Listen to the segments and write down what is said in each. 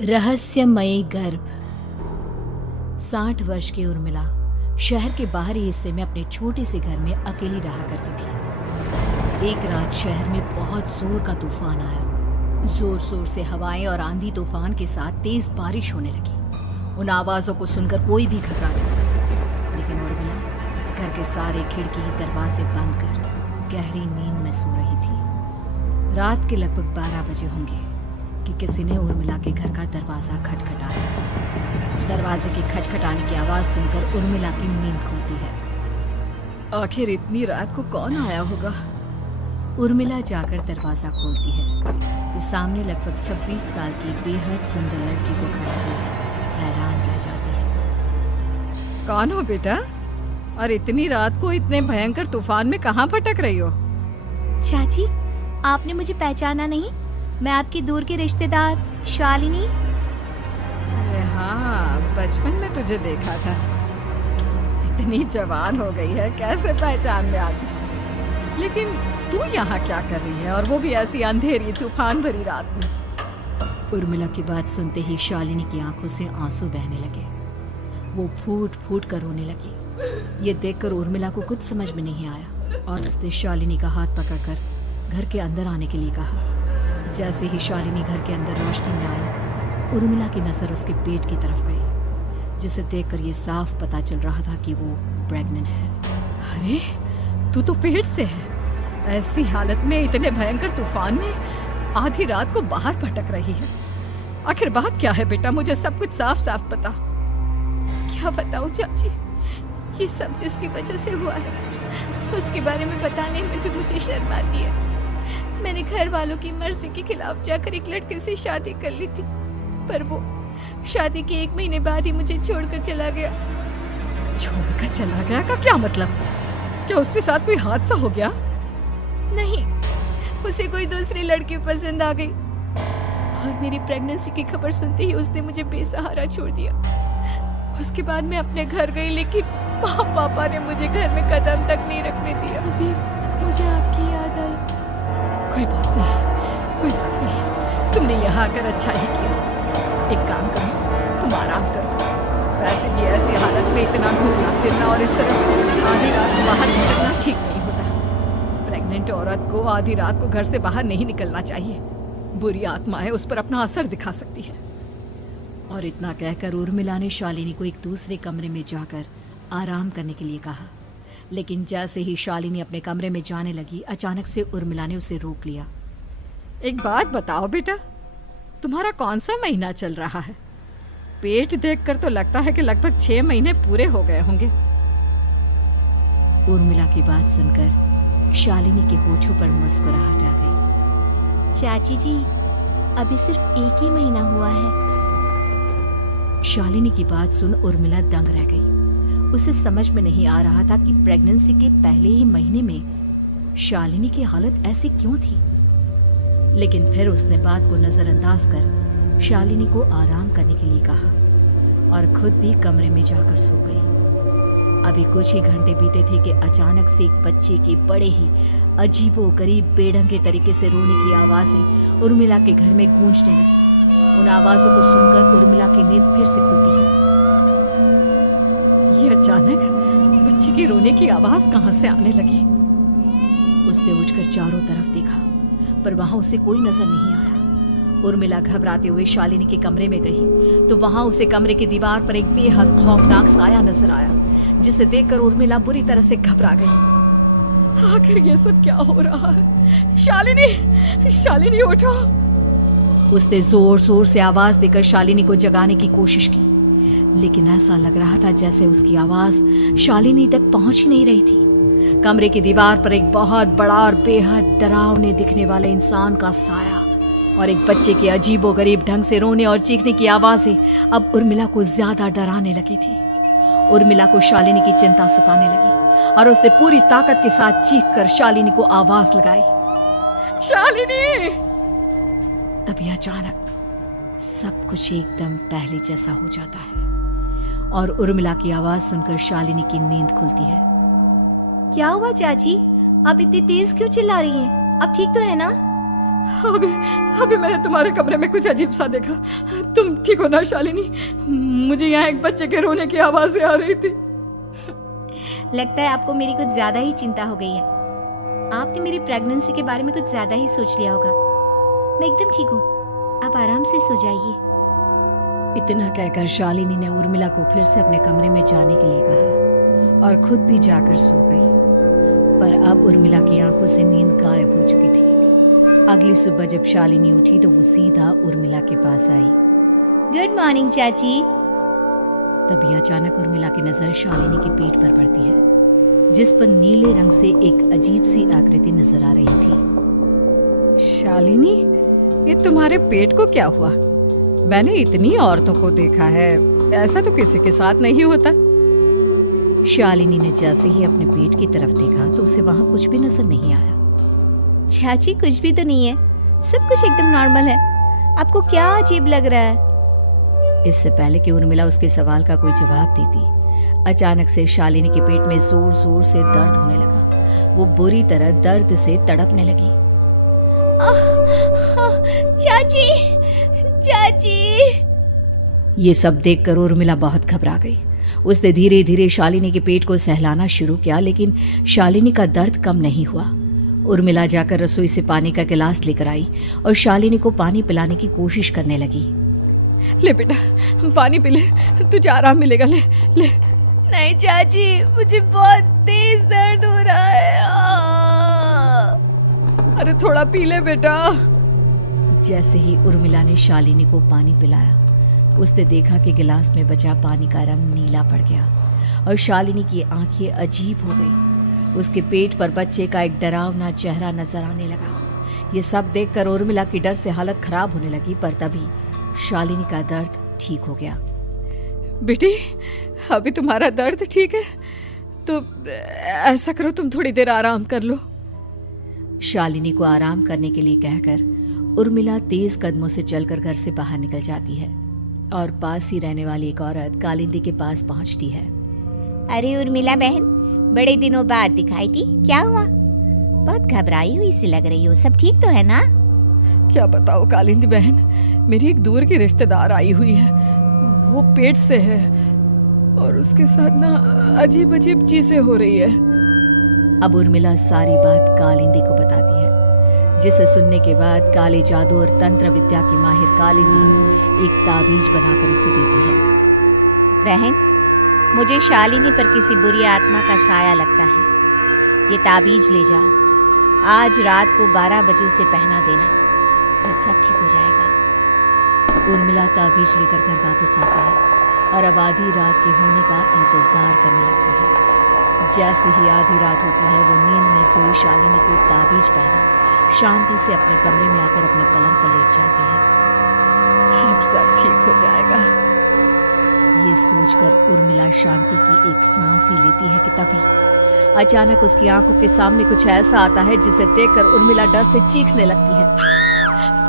रहस्यमयी गर्भ। 60 वर्ष की उर्मिला शहर के बाहरी हिस्से में अपने छोटे से घर में अकेली रहा करती थी। एक रात शहर में बहुत जोर का तूफान आया। जोर जोर से हवाएं और आंधी तूफान के साथ तेज बारिश होने लगी। उन आवाजों को सुनकर कोई भी घबरा जाता, लेकिन उर्मिला घर के सारे खिड़की दरवाजे बंद कर गहरी नींद में सो रही थी। रात के लगभग 12 बजे होंगे कि किसी ने उर्मिला के घर का दरवाजा खटखटाया। दरवाजे के खटखटाने की आवाज सुनकर उर्मिला की नींद खुलती है। आखिर इतनी रात को कौन आया होगा? उर्मिला जाकर दरवाजा खोलती है तो सामने लगभग 26 साल की बेहद सुंदर लड़की को खड़ी हैरान रह जाती है। कौन हो बेटा? और इतनी रात को इतने भयंकर तूफान में कहाँ भटक रही हो? चाची, आपने मुझे पहचाना नहीं? मैं आपकी दूर की रिश्तेदार शालिनी। अरे हाँ, बचपन में तुझे देखा था। इतनी जवान हो गई है, कैसे पहचान में आती? लेकिन तू यहाँ क्या कर रही है, और वो भी ऐसी अंधेरी तूफान भरी रात में? उर्मिला की बात सुनते ही शालिनी की आंखों से आंसू बहने लगे। वो फूट फूट कर रोने लगी। ये देखकर उर्मिला को कुछ समझ में नहीं आया और उसने शालिनी का हाथ पकड़कर घर के अंदर आने के लिए कहा। जैसे ही शालिनी घर के अंदर रोशनी में आई, उर्मिला की नजर उसके पेट की तरफ गई, जिसे देखकर ये साफ पता चल रहा था कि वो प्रेग्नेंट है। अरे, तू तो पेट से है। ऐसी हालत में इतने भयंकर तूफान में आधी रात को बाहर भटक रही है। आखिर बात क्या है बेटा? मुझे सब कुछ साफ साफ बता। क्या बताऊं चाची, ये सब जिसकी वजह से हुआ है उसके बारे में बताने में भी मुझे शर्म आती है। मैंने घर वालों की मर्जी के खिलाफ जाकर एक लड़के से शादी कर ली थी, पर वो शादी के 1 महीने बाद ही मुझे छोड़कर चला गया। छोड़कर चला गया का क्या मतलब? क्या उसके साथ कोई हादसा हो गया? नहीं, उसे कोई दूसरी लड़की पसंद आ गई और मेरी प्रेगनेंसी की खबर सुनते ही उसने मुझे बेसहारा छोड़ दिया। उसके बाद मैं अपने घर गई, लेकिन माँ पापा ने मुझे घर में कदम तक नहीं रखने दिया। अभी मुझे आपकी याद आई। कोई बात नहीं, तुमने यहाँ आकर अच्छा ही किया। एक काम करो, तुम आराम करो। वैसे भी ऐसी हालत में इतना घूमना फिरना और इस तरह आधी रात को बाहर निकलना ठीक नहीं होता। प्रेग्नेंट औरत को आधी रात को घर से बाहर नहीं निकलना चाहिए। बुरी आत्माएं उस पर अपना असर दिखा सकती है। और इतना कहकर उर्मिला ने शालिनी को एक दूसरे कमरे में जाकर आराम करने के लिए कहा। लेकिन जैसे ही शालिनी अपने कमरे में जाने लगी, अचानक से उर्मिला ने उसे रोक लिया। एक बात बताओ बेटा, तुम्हारा कौन सा महीना चल रहा है? पेट देखकर तो लगता है कि लगभग 6 महीने पूरे हो गए होंगे। उर्मिला की बात सुनकर शालिनी के होठों पर मुस्कुराहट आ गई। चाची जी, अभी सिर्फ 1 ही महीना हुआ है। शालिनी की बात सुन उर्मिला दंग रह गई। उसे समझ में नहीं आ रहा था कि प्रेगनेंसी के पहले ही महीने में शालिनी की हालत ऐसी क्यों थी। लेकिन फिर उसने बात को नजरअंदाज कर शालिनी को आराम करने के लिए कहा और खुद भी कमरे में जाकर सो गई। अभी कुछ ही घंटे बीते थे कि अचानक से एक बच्चे के बड़े ही अजीबोगरीब बेढंगे तरीके से रोने की आवाजें उर्मिला के घर में गूंजने लगी। उन आवाजों को सुनकर उर्मिला की नींद फिर से खुलती है। ये अचानक बच्चे के रोने की आवाज कहां से आने लगी? उसने उठकर चारों तरफ देखा, पर वहां उसे कोई नजर नहीं आया। उर्मिला घबराते हुए शालिनी के कमरे में गई तो वहां उसे कमरे की दीवार पर एक बेहद खौफनाक साया नजर आया, जिसे देखकर उर्मिला बुरी तरह से घबरा गई। आखिर ये सब क्या हो रहा है? शालिनी, शालिनी उठो! उसने जोर जोर से आवाज देकर शालिनी को जगाने की कोशिश की, लेकिन ऐसा लग रहा था जैसे उसकी आवाज शालिनी तक पहुंच ही नहीं रही थी। कमरे की दीवार पर एक बहुत बड़ा और बेहद डरावने दिखने वाले इंसान का साया और एक बच्चे के अजीबोगरीब ढंग से रोने और चीखने की आवाजें अब उर्मिला को ज्यादा डराने लगी थी। उर्मिला को शालिनी की चिंता सताने लगी और उसने पूरी ताकत के साथ चीखकर शालिनी को आवाज लगाई, शालिनी! तभी अचानक सब कुछ एकदम पहले जैसा हो जाता है और उर्मिला की आवाज सुनकर शालिनी की नींद खुलती है। क्या हुआ चाची? आप इतनी तेज क्यों चिल्ला रही हैं? अब ठीक तो है ना? अभी अभी मैंने तुम्हारे कमरे में कुछ अजीब सा देखा। तुम ठीक हो ना शालिनी? मुझे यहाँ एक बच्चे के रोने की आवाजें आ रही थी। लगता है आपको मेरी कुछ ज्यादा ही चिंता हो गई है। आपने मेरी प्रेगनेंसी के बारे में कुछ ज्यादा ही सोच लिया होगा। मैं एकदम ठीक हूँ, आप आराम से सो जाइए। इतना कहकर शालिनी ने उर्मिला को फिर से अपने कमरे में जाने के लिए कहा और खुद भी जाकर सो गई। पर अब उर्मिला की आंखों से नींद गायब हो चुकी थी। अगली सुबह जब शालिनी उठी तो वो सीधा उर्मिला के पास आई। गुड मॉर्निंग चाची। तभी अचानक उर्मिला की नजर शालिनी के पेट पर पड़ती है, जिस पर नीले रंग से एक अजीब सी आकृति नजर आ रही थी। शालिनी, ये तुम्हारे पेट को क्या हुआ? मैंने इतनी औरतों को देखा है, ऐसा तो किसी के साथ नहीं होता। शालिनी ने जैसे ही अपने पेट की तरफ देखा तो उसे वहां कुछ भी नजर नहीं आया। चाची कुछ भी तो नहीं है, सब कुछ एकदम नॉर्मल है। आपको क्या अजीब लग रहा है? इससे पहले कि उर्मिला उसके सवाल का कोई जवाब देती, अचानक से शालिनी के पेट में जोर जोर से दर्द होने लगा। वो बुरी तरह दर्द से तड़पने लगी। चाची, चाची। ये सब देखकर उर्मिला बहुत घबरा गई। उसने धीरे धीरे शालिनी के पेट को सहलाना शुरू किया, लेकिन शालिनी का दर्द कम नहीं हुआ। उर्मिला जाकर रसोई से पानी का गिलास लेकर आई और शालिनी को पानी पिलाने की कोशिश करने लगी। ले बेटा, पानी पी ले, तुझे आराम मिलेगा। ले ले। नहीं चाची, मुझे बहुत तेज दर्द हो रहा है। अरे थोड़ा पी ले बेटा। जैसे ही उर्मिला ने शालिनी को पानी पिलाया, उसने देखा कि गिलास में बचा पानी का रंग नीला पड़ गया और शालिनी की आंखें अजीब हो गई। उसके पेट पर बच्चे का एक डरावना चेहरा नजर आने लगा। ये सब देखकर उर्मिला की डर से हालत खराब होने लगी, पर तभी शालिनी का दर्द ठीक हो गया। बेटी, अभी तुम्हारा दर्द ठीक है तो ऐसा करो, तुम थोड़ी देर आराम कर लो। शालिनी को आराम करने के लिए कहकर उर्मिला तेज कदमों से चलकर घर से बाहर निकल जाती है और पास ही रहने वाली एक औरत कालिंदी के पास पहुंचती है। अरे उर्मिला बहन, बड़े दिनों बाद दिखाई दी, क्या हुआ? बहुत घबराई हुई सी लग रही हो, सब ठीक तो है ना? क्या बताओ कालिंदी बहन, मेरी एक दूर की रिश्तेदार आई हुई है। वो पेट से है और उसके साथ ना अजीब अजीब चीजें हो रही है। अब उर्मिला सारी बात कालिंदी को बताती है, जिसे सुनने के बाद काले जादू और तंत्र विद्या की माहिर कालिंदी एक ताबीज बनाकर उसे देती है। बहन, मुझे शालिनी पर किसी बुरी आत्मा का साया लगता है। ये ताबीज ले जाओ, आज रात को 12 बजे उसे पहना देना, फिर सब ठीक हो जाएगा। उर्मिला ताबीज लेकर घर वापस आती है और अब आधी रात के होने का इंतजार करने लगती है। जैसे ही आधी रात होती है, वो नींद में सोई शालिनी को ताबीज पहना शांति से अपने कमरे में आकर अपने पलंग पर लेट जाती है। अब सब ठीक हो जाएगा। ये सोचकर उर्मिला शांति की एक सांस ही लेती है कि तभी अचानक उसकी आंखों के सामने कुछ ऐसा आता है जिसे देखकर उर्मिला डर से चीखने लगती है।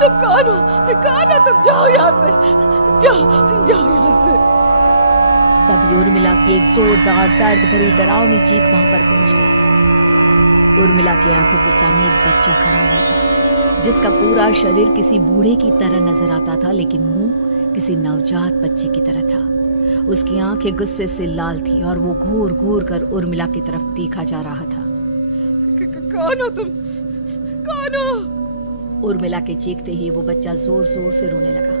तुम कौन हो? कौन हो तुम? जाओ यहाँ से, जाओ जाओ यहाँ से। तभी उर्मिला की एक जोरदार दर्द भरी डरावनी चीख वहां पर गूंज गई। उर्मिला की आंखों के सामने एक बच्चा खड़ा हुआ था, जिसका पूरा शरीर किसी बूढ़े की तरह नजर आता था, लेकिन मुंह किसी नवजात बच्चे की तरह था। उसकी आंखें गुस्से से लाल थी और वो घूर घूर कर उर्मिला की तरफ देखा जा रहा था। कौन हो तुम? कौन हो? उर्मिला के चीखते ही वो बच्चा जोर जोर से रोने लगा।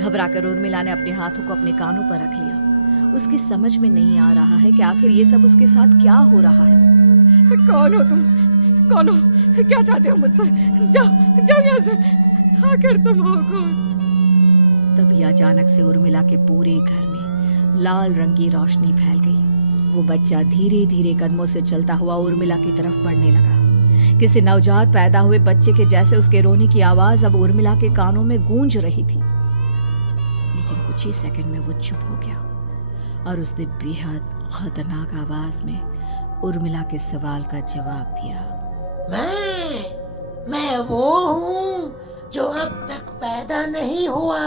घबराकर उर्मिला ने अपने हाथों को अपने कानों पर रख लिया। उसकी समझ में नहीं आ रहा है कि आखिर ये सब उसके साथ क्या हो रहा है। कौन हो तुम? कौन हो? क्या चाहते हो मुझसे? जाओ जाओ यहाँ से, आखिर तुम हो कौन? तभी अचानक से उर्मिला के पूरे घर में लाल रंग की रोशनी फैल गई। वो बच्चा धीरे धीरे कदमों से चलता हुआ उर्मिला की तरफ बढ़ने लगा। किसी नवजात पैदा हुए बच्चे के जैसे उसके रोने की आवाज अब उर्मिला के कानों में गूंज रही थी। लेकिन कुछ ही सेकंड में वो चुप हो गया और उसने बेहद खतरनाक आवाज में उर्मिला के सवाल का जवाब दिया। मैं वो हूँ जो अब तक पैदा नहीं हुआ,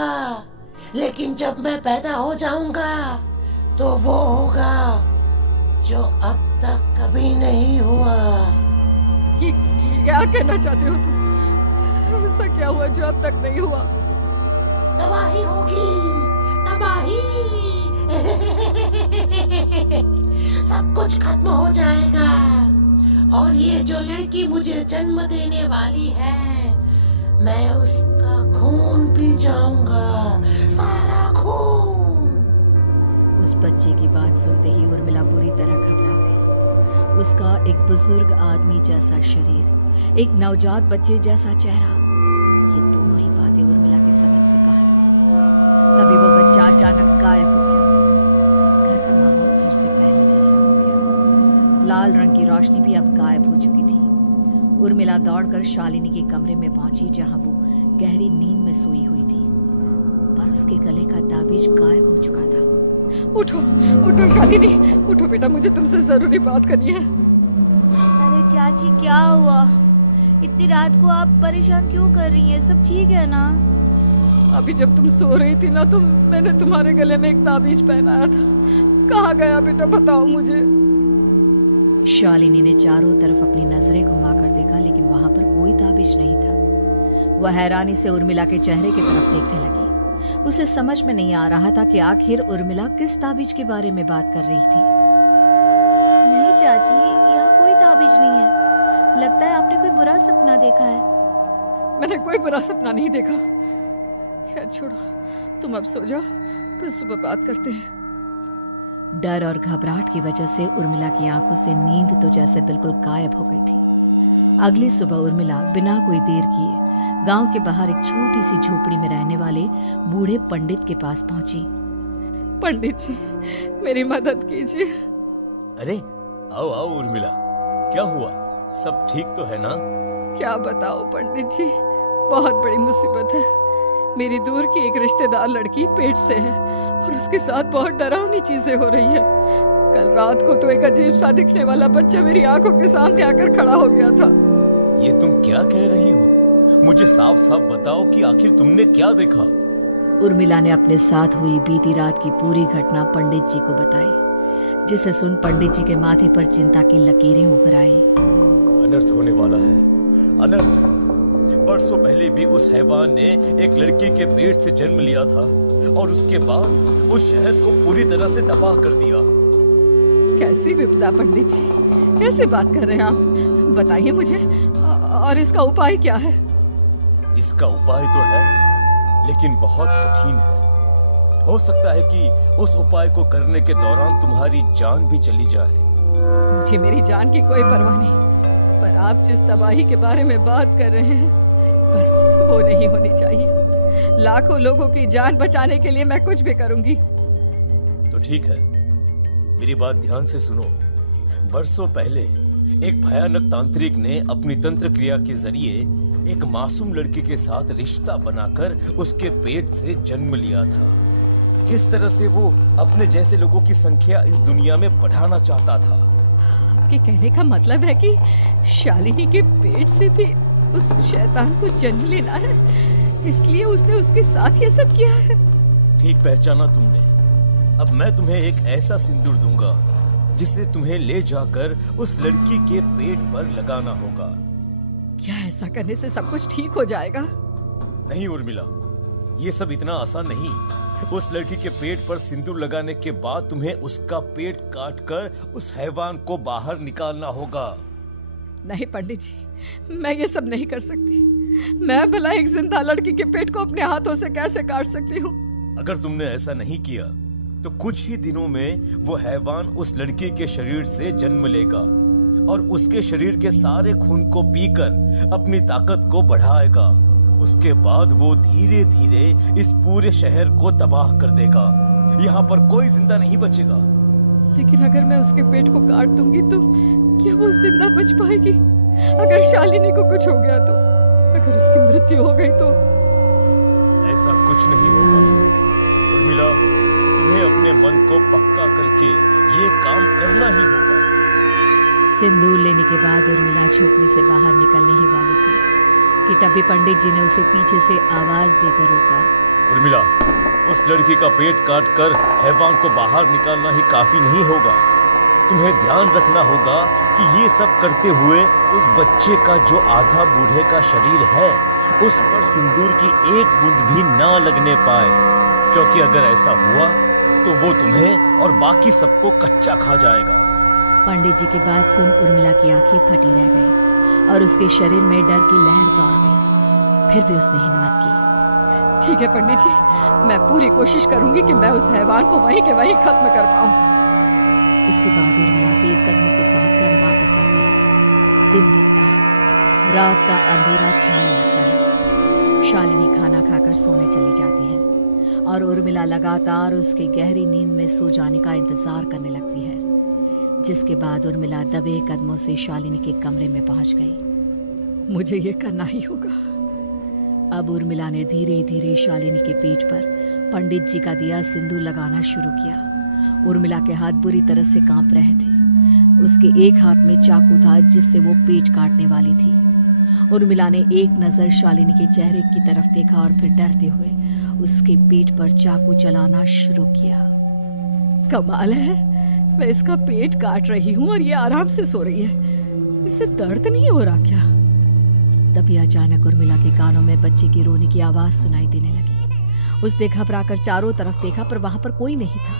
लेकिन जब मैं पैदा हो जाऊंगा तो वो होगा जो अब तक कभी नहीं हुआ। क्या कहना चाहते हो तुम? ऐसा क्या हुआ जो अब तक नहीं हुआ? तबाही होगी, तबाही। सब कुछ खत्म हो जाएगा और ये जो लड़की मुझे जन्म देने वाली है, मैं उसका खून पी जाऊंगा, सारा खून। उस बच्चे की बात सुनते ही उर्मिला बुरी तरह घबरा गई। उसका एक बुजुर्ग आदमी जैसा शरीर, एक नवजात बच्चे जैसा चेहरा, ये दोनों ही बातें उर्मिला की समझ से बाहर थी। तभी वो बच्चा अचानक गायब हो गया। घर का माहौल फिर से पहले जैसा हो गया। लाल रंग की रोशनी भी अब गायब हो चुकी थी। उर्मिला दौड़कर शालिनी के कमरे में पहुंची, जहां वो गहरी नींद में सोई हुई थी, पर उसके गले का ताबीज गायब हो चुका था। उठो, उठो शालिनी, उठो बेटा, मुझे तुमसे जरूरी बात करनी है। अरे चाची क्या हुआ? इतनी रात को आप परेशान क्यों कर रही हैं? सब ठीक है ना? अभी जब तुम सो रही थी ना, तो मैंने तुम्हारे गले में एक ताबीज पहनाया था। कहाँ गया बेटा, बताओ मुझे। शालिनी ने चारों तरफ अपनी नजरें घुमाकर देखा, लेकिन वहां पर कोई ताबीज नहीं था। वह हैरानी से उर्मिला के चेहरे की तरफ देखने लगी। उसे समझ में नहीं आ रहा था कि आखिर उर्मिला किस ताबीज के बारे में बात कर रही थी। नहीं चाची, यहाँ कोई ताबीज नहीं है। लगता है आपने कोई बुरा सपना देखा है। मैंने कोई बुरा सपना नहीं देखा। खैर छोड़ो, तुम अब सो जाओ, कल सुबह बात करते हैं। डर और घबराहट की वजह से उर्मिला की आंखों से नींद तो जैसे बिल्कुल गायब हो गई थी। अगली सुबह उर्मिला बिना कोई देर किए गांव के बाहर एक छोटी सी झोपड़ी में रहने वाले बूढ़े पंडित के पास पहुंची। पंडित जी, मेरी मदद कीजिए। अरे आओ आओ उर्मिला, क्या हुआ? सब ठीक तो है ना? क्या बताओ पंडित जी, बहुत बड़ी मुसीबत है। मेरी दूर की एक रिश्तेदार लड़की पेट से है और उसके साथ बहुत डरावनी चीजें हो रही है। कल रात को तो एक अजीब सा दिखने वाला बच्चा मेरी आंखों के सामने आकर खड़ा हो गया था। ये तुम क्या कह रही हो? मुझे साफ साफ बताओ कि आखिर तुमने क्या देखा? उर्मिला ने अपने साथ हुई बीती रात की पूरी घटना पंडित जी को बताई, जिसे सुन पंडित जी के माथे पर चिंता की लकीरें उभर आई। अनर्थ होने वाला है, अनर्थ। बरसों पहले भी उस हैवान ने एक लड़की के पेट से जन्म लिया था और उसके बाद उस शहर को पूरी तरह से तबाह कर दिया। कैसी विपदा पंडित जी, कैसे बात कर रहे हैं आप? बताइए मुझे, और इसका उपाय क्या है? इसका उपाय तो है, लेकिन बहुत कठिन है। हो सकता है कि उस उपाय को करने के दौरान तुम्हारी जान भी चली जाए। मुझे मेरी जान की कोई परवाह नहीं, पर आप जिस तबाही के बारे में बात कर रहे हैं, बस वो नहीं होनी चाहिए। लाखों लोगों की जान बचाने के लिए मैं कुछ भी करूंगी। तो ठीक है, मेरी बात ध्यान से सुनो। बरसों पहले एक भयानक तांत्रिक ने अपनी तंत्र क्रिया के जरिए एक मासूम लड़की के साथ रिश्ता बनाकर उसके पेट से जन्म लिया था। इस तरह से वो अपने जैसे लोगों की संख्या इस दुनिया में बढ़ाना चाहता था। आपके कहने का मतलब है कि शालिनी के पेट से भी उस शैतान को जन्म लेना है, इसलिए उसने उसके साथ ये सब किया है। ठीक पहचाना तुमने। अब मैं तुम्हें एक ऐसा सिंदूर दूंगा जिसे तुम्हें ले जाकर उस लड़की के पेट पर लगाना होगा। क्या ऐसा करने से सब कुछ ठीक हो जाएगा? नहीं उर्मिला, ये सब इतना आसान नहीं। उस लड़की के पेट पर सिंदूर लगाने के बाद तुम्हें उसका पेट काटकर उस हैवान को बाहर निकालना होगा। नहीं पंडित जी, मैं ये सब नहीं कर सकती। मैं भला एक जिंदा लड़की के पेट को अपने हाथों से कैसे काट सकती हूँ? अगर तुमने ऐसा नहीं किया तो कुछ ही दिनों में वो हैवान उस लड़की के शरीर से जन्म लेगा और उसके शरीर के सारे खून को पीकर अपनी ताकत को बढ़ाएगा। उसके बाद वो धीरे धीरे इस पूरे शहर को तबाह कर देगा। यहाँ पर कोई जिंदा नहीं बचेगा। लेकिन अगर मैं उसके पेट को काट दूंगी तो क्या वो जिंदा बच पाएगी? अगर शालिनी को कुछ हो गया तो, अगर उसकी मृत्यु हो गई तो? ऐसा कुछ नहीं होगा उर्मिला, तुम्हें अपने मन को पक्का करके ये काम करना ही होगा। सिंदूर लेने के बाद उर्मिला झोपड़ी से बाहर निकलने ही वाली थी कि तभी पंडित जी ने उसे पीछे से आवाज देकर रोका। उर्मिला, उस लड़की का पेट काटकर हैवान को बाहर निकालना ही काफी नहीं होगा। तुम्हें ध्यान रखना होगा कि ये सब करते हुए उस बच्चे का जो आधा बूढ़े का शरीर है उस पर सिंदूर की एक बूंद भी ना लगने पाए, क्योंकि अगर ऐसा हुआ तो वो तुम्हें और बाकी सबको कच्चा खा जाएगा। पंडित जी की बात सुन उर्मिला की आंखें फटी रह गई और उसके शरीर में डर की लहर दौड़ गई। फिर भी उसने हिम्मत की। ठीक है पंडित जी, मैं पूरी कोशिश करूंगी कि मैं उस हैवान को वहीं के वहीं खत्म कर पाऊं। इसके बाद उर्मिला तेज कदमों के साथ घर वापस आती है। दिन बीतता है, रात का अंधेरा छाने लगता है। शालिनी खाना खाकर सोने चली जाती है और उर्मिला लगातार उसके गहरी नींद में सो जाने का इंतजार करने लगती है। जिसके बाद उर्मिला दबे कदमों से शालिनी के कमरे में पहुंच गई। मुझे ये करना ही होगा। अब उर्मिला ने धीरे धीरे शालिनी के पेट पर पंडित जी का दिया सिंदूर लगाना शुरू किया। उर्मिला के हाथ बुरी तरह से कांप रहे थे। उसके एक हाथ में चाकू था जिससे वो पेट काटने वाली थी। उर्मिला ने एक नजर शालिनी के चेहरे की तरफ देखा और फिर डरते हुए उसके पेट पर चाकू चलाना शुरू किया। कमाल है, मैं इसका पेट काट रही हूँ और ये आराम से सो रही है। इसे दर्द नहीं हो रहा क्या? तभी अचानक उर्मिला के कानों में बच्चे की रोने की आवाज सुनाई देने लगी। उसने घबराकर चारों तरफ देखा पर वहां पर कोई नहीं था।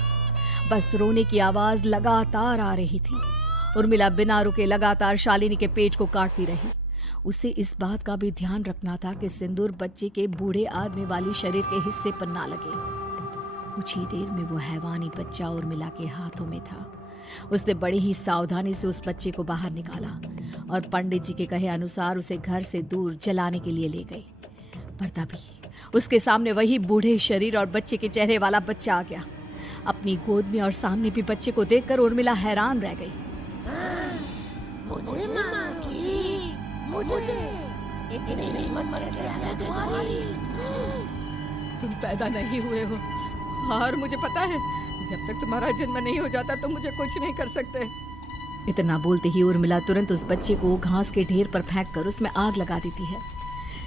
बस रोने की आवाज लगातार आ रही थी। उर्मिला बिना रुके लगातार शालिनी के पेट को काटती रही। उसे इस बात का भी ध्यान रखना था कि सिंदूर बच्चे के बूढ़े आदमी वाली शरीर के हिस्से पर ना लगे। कुछ ही देर में वो हैवानी बच्चा उर्मिला के हाथों में था। उसने बड़ी ही सावधानी से उस बच्चे को बाहर निकाला और पंडित जी के कहे अनुसार उसे घर से दूर जलाने के लिए ले गई। पर तभी उसके सामने वही बूढ़े शरीर और बच्चे के चेहरे वाला बच्चा आ गया। अपनी गोद में और सामने भी बच्चे को देखकर उर्मिला हैरान रह गई। मुझे मांगी, मुझे इतनी हिम्मत कैसे आ गई तुम्हारी? तुम पैदा नहीं हुए हो और मुझे पता है जब तक तुम्हारा जन्म नहीं हो जाता तो मुझे कुछ नहीं कर सकते। इतना बोलते ही उर्मिला तुरंत उस बच्चे को घास के ढेर पर फेंककर उसमें आग लगा देती है।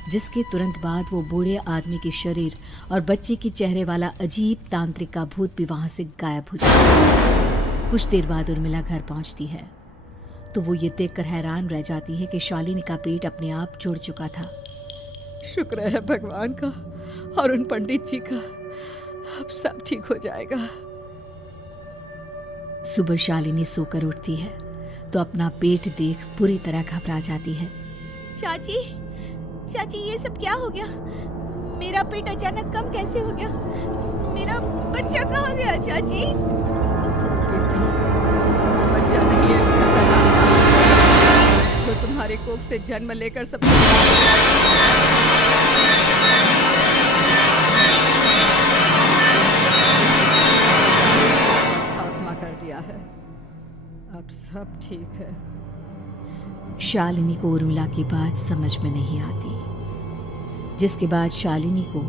जिसके तुरंत बाद वो बूढ़े आदमी के शरीर और बच्चे के चेहरे वाला अजीब तांत्रिक का भूत भी वहां से गायब हो जाता है। कुछ देर बाद उर्मिला घर पहुंचती है तो वो ये देखकर हैरान रह जाती है कि शालिनी का पेट अपने आप जुड़ चुका था। शुक्र है भगवान का और उन पंडित जी का, अब सब ठीक हो जाएगा। सुबह शालिनी सोकर उठती है तो अपना पेट देख बुरी तरह घबरा जाती है। चाची, चाची ये सब क्या हो गया? मेरा पेट अचानक कम कैसे हो गया? मेरा बच्चा कहाँ गया चाची? बेटी, बच्चा नहीं है, जो तुम्हारे कोख से जन्म लेकर सब खात्मा कर दिया है। अब सब ठीक है। शालिनी को उर्मिला की बात समझ में नहीं आती। जिसके बाद शालिनी को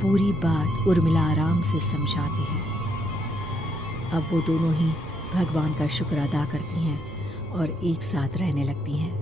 पूरी बात उर्मिला आराम से समझाती है। अब वो दोनों ही भगवान का शुक्र अदा करती हैं और एक साथ रहने लगती हैं।